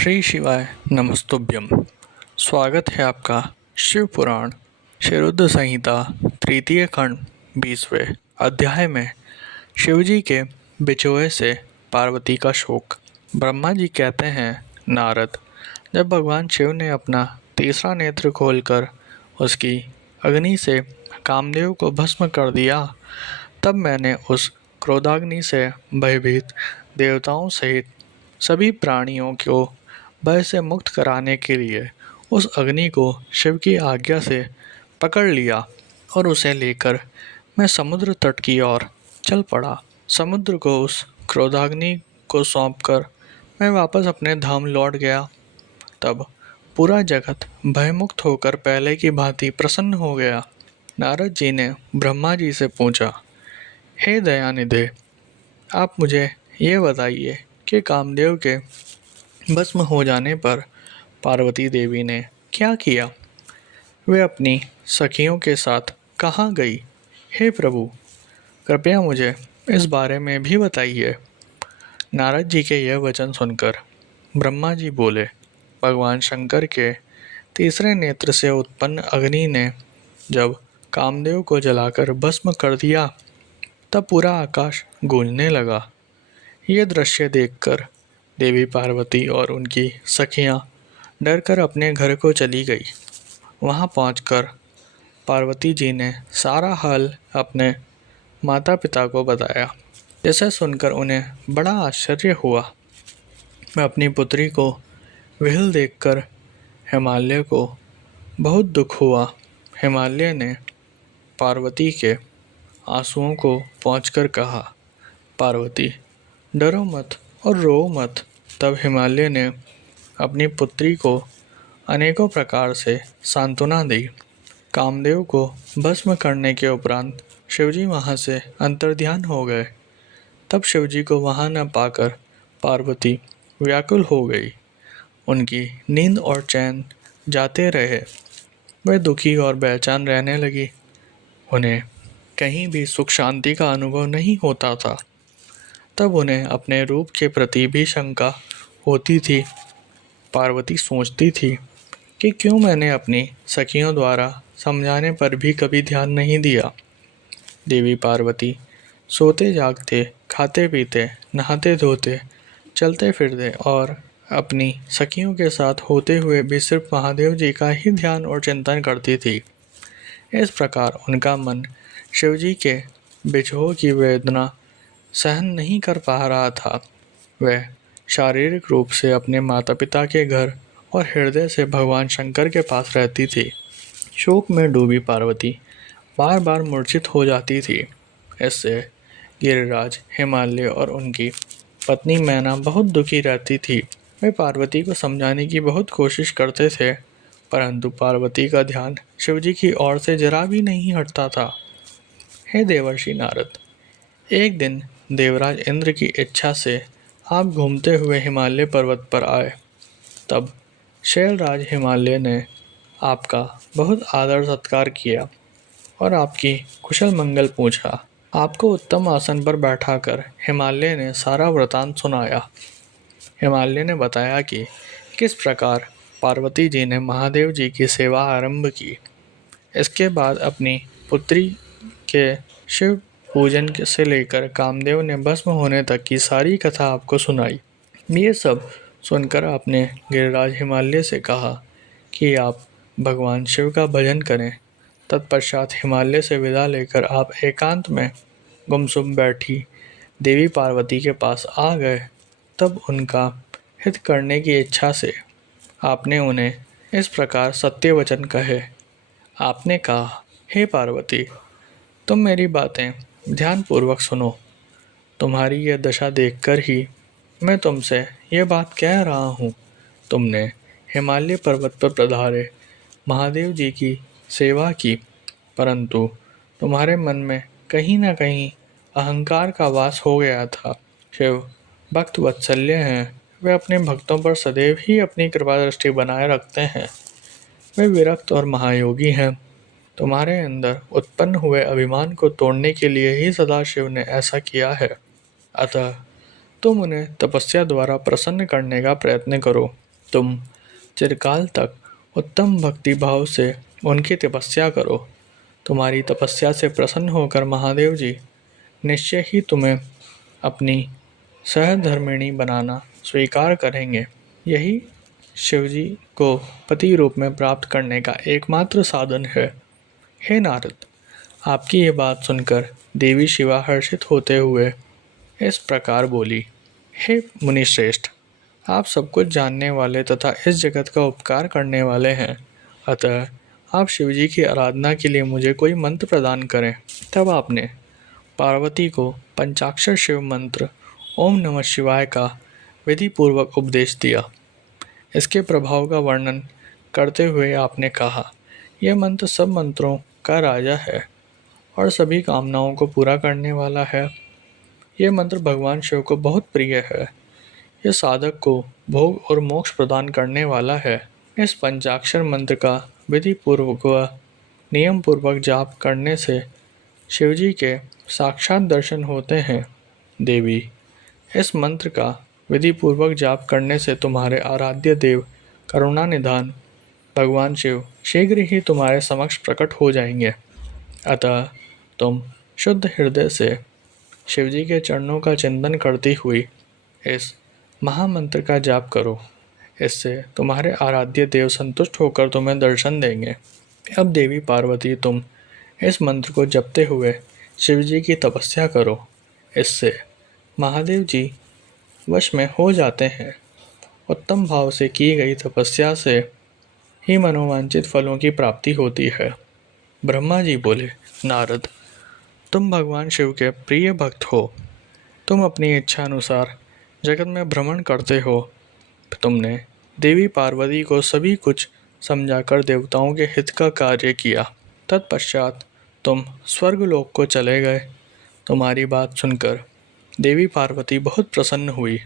श्री शिवाय नमस्तुभ्यम। स्वागत है आपका शिव पुराण शिरुद्ध संहिता तृतीय खंड 20वें अध्याय में शिवजी के बिछोए से पार्वती का शोक। ब्रह्मा जी कहते हैं, नारद, जब भगवान शिव ने अपना तीसरा नेत्र खोलकर उसकी अग्नि से कामदेव को भस्म कर दिया, तब मैंने उस क्रोधाग्नि से भयभीत देवताओं सहित सभी प्राणियों को भय से मुक्त कराने के लिए उस अग्नि को शिव की आज्ञा से पकड़ लिया और उसे लेकर मैं समुद्र तट की ओर चल पड़ा। समुद्र को उस क्रोधाग्नि को सौंपकर मैं वापस अपने धाम लौट गया। तब पूरा जगत भयमुक्त होकर पहले की भांति प्रसन्न हो गया। नारद जी ने ब्रह्मा जी से पूछा, हे दयानिधे, आप मुझे ये बताइए कि कामदेव के भस्म हो जाने पर पार्वती देवी ने क्या किया? वे अपनी सखियों के साथ कहाँ गई? हे प्रभु, कृपया मुझे इस बारे में भी बताइए। नारद जी के यह वचन सुनकर ब्रह्मा जी बोले, भगवान शंकर के तीसरे नेत्र से उत्पन्न अग्नि ने जब कामदेव को जलाकर भस्म कर दिया, तब पूरा आकाश गूंजने लगा। ये दृश्य देखकर देवी पार्वती और उनकी सखियां डरकर अपने घर को चली गई। वहां पहुंचकर पार्वती जी ने सारा हाल अपने माता पिता को बताया, जिसे सुनकर उन्हें बड़ा आश्चर्य हुआ। मैं अपनी पुत्री को विह्वल देखकर हिमालय को बहुत दुख हुआ। हिमालय ने पार्वती के आंसुओं को पोंछकर कहा, पार्वती, डरो मत और रो मत। तब हिमालय ने अपनी पुत्री को अनेकों प्रकार से सांत्वना दी। कामदेव को भस्म करने के उपरांत शिवजी वहां से अंतर्ध्यान हो गए। तब शिवजी को वहां न पाकर पार्वती व्याकुल हो गई। उनकी नींद और चैन जाते रहे। वे दुखी और बेचैन रहने लगी। उन्हें कहीं भी सुख शांति का अनुभव नहीं होता था। तब उन्हें अपने रूप के प्रति भी शंका होती थी। पार्वती सोचती थी कि क्यों मैंने अपनी सखियों द्वारा समझाने पर भी कभी ध्यान नहीं दिया। देवी पार्वती सोते जागते, खाते पीते, नहाते धोते, चलते फिरते और अपनी सखियों के साथ होते हुए भी सिर्फ महादेव जी का ही ध्यान और चिंतन करती थी। इस प्रकार उनका मन शिवजी के बिछोह की वेदना सहन नहीं कर पा रहा था। वह शारीरिक रूप से अपने माता पिता के घर और हृदय से भगवान शंकर के पास रहती थी। शोक में डूबी पार्वती बार बार मूर्छित हो जाती थी। इससे गिरिराज, हिमालय और उनकी पत्नी मैना बहुत दुखी रहती थी। वे पार्वती को समझाने की बहुत कोशिश करते थे, परंतु पार्वती का ध्यान शिवजी की ओर से जरा भी नहीं हटता था। हे देवर्षि नारद, एक दिन देवराज इंद्र की इच्छा से आप घूमते हुए हिमालय पर्वत पर आए। तब शैलराज हिमालय ने आपका बहुत आदर सत्कार किया और आपकी कुशल मंगल पूछा। आपको उत्तम आसन पर बैठाकर हिमालय ने सारा वृतांत सुनाया। हिमालय ने बताया कि किस प्रकार पार्वती जी ने महादेव जी की सेवा आरंभ की। इसके बाद अपनी पुत्री के शिव पूजन से लेकर कामदेव ने भस्म होने तक की सारी कथा आपको सुनाई। ये सब सुनकर आपने गिरिराज हिमालय से कहा कि आप भगवान शिव का भजन करें। तत्पश्चात हिमालय से विदा लेकर आप एकांत में गुमसुम बैठी देवी पार्वती के पास आ गए। तब उनका हित करने की इच्छा से आपने उन्हें इस प्रकार सत्य वचन कहे। आपने कहा, हे पार्वती, तुम मेरी बातें ध्यानपूर्वक सुनो। तुम्हारी यह दशा देखकर ही मैं तुमसे यह बात कह रहा हूँ। तुमने हिमालय पर्वत पर पधारे महादेव जी की सेवा की, परंतु तुम्हारे मन में कहीं न कहीं अहंकार का वास हो गया था। शिव भक्त वत्सल्य हैं। वे अपने भक्तों पर सदैव ही अपनी कृपा दृष्टि बनाए रखते हैं। वे विरक्त और महायोगी हैं। तुम्हारे अंदर उत्पन्न हुए अभिमान को तोड़ने के लिए ही सदाशिव ने ऐसा किया है। अतः तुम उन्हें तपस्या द्वारा प्रसन्न करने का प्रयत्न करो। तुम चिरकाल तक उत्तम भक्ति भाव से उनकी तपस्या करो। तुम्हारी तपस्या से प्रसन्न होकर महादेव जी निश्चय ही तुम्हें अपनी सहधर्मिणी बनाना स्वीकार करेंगे। यही शिवजी को पति रूप में प्राप्त करने का एकमात्र साधन है। हे नारद, आपकी ये बात सुनकर देवी शिवा हर्षित होते हुए इस प्रकार बोली। हे मुनिश्रेष्ठ, आप सब कुछ जानने वाले तथा इस जगत का उपकार करने वाले हैं, अतः आप शिवजी की आराधना के लिए मुझे कोई मंत्र प्रदान करें। तब आपने पार्वती को पंचाक्षर शिव मंत्र ओम नमः शिवाय का विधि पूर्वक उपदेश दिया। इसके प्रभाव का वर्णन करते हुए आपने कहा, यह मंत्र सब मंत्रों का राजा है और सभी कामनाओं को पूरा करने वाला है। यह मंत्र भगवान शिव को बहुत प्रिय है। यह साधक को भोग और मोक्ष प्रदान करने वाला है। इस पंचाक्षर मंत्र का विधि पूर्वक व नियम पूर्वक जाप करने से शिवजी के साक्षात दर्शन होते हैं। देवी, इस मंत्र का विधि पूर्वक जाप करने से तुम्हारे आराध्य देव करुणा निधान भगवान शिव शीघ्र ही तुम्हारे समक्ष प्रकट हो जाएंगे। अतः तुम शुद्ध हृदय से शिवजी के चरणों का चिंतन करती हुई इस महामंत्र का जाप करो। इससे तुम्हारे आराध्य देव संतुष्ट होकर तुम्हें दर्शन देंगे। अब देवी पार्वती, तुम इस मंत्र को जपते हुए शिवजी की तपस्या करो। इससे महादेव जी वश में हो जाते हैं। उत्तम भाव से की गई तपस्या से ही मनोवांछित फलों की प्राप्ति होती है। ब्रह्मा जी बोले, नारद, तुम भगवान शिव के प्रिय भक्त हो। तुम अपनी इच्छा अनुसार जगत में भ्रमण करते हो। तुमने देवी पार्वती को सभी कुछ समझाकर देवताओं के हित का कार्य किया। तत्पश्चात तुम स्वर्गलोक को चले गए। तुम्हारी बात सुनकर देवी पार्वती बहुत प्रसन्न हुई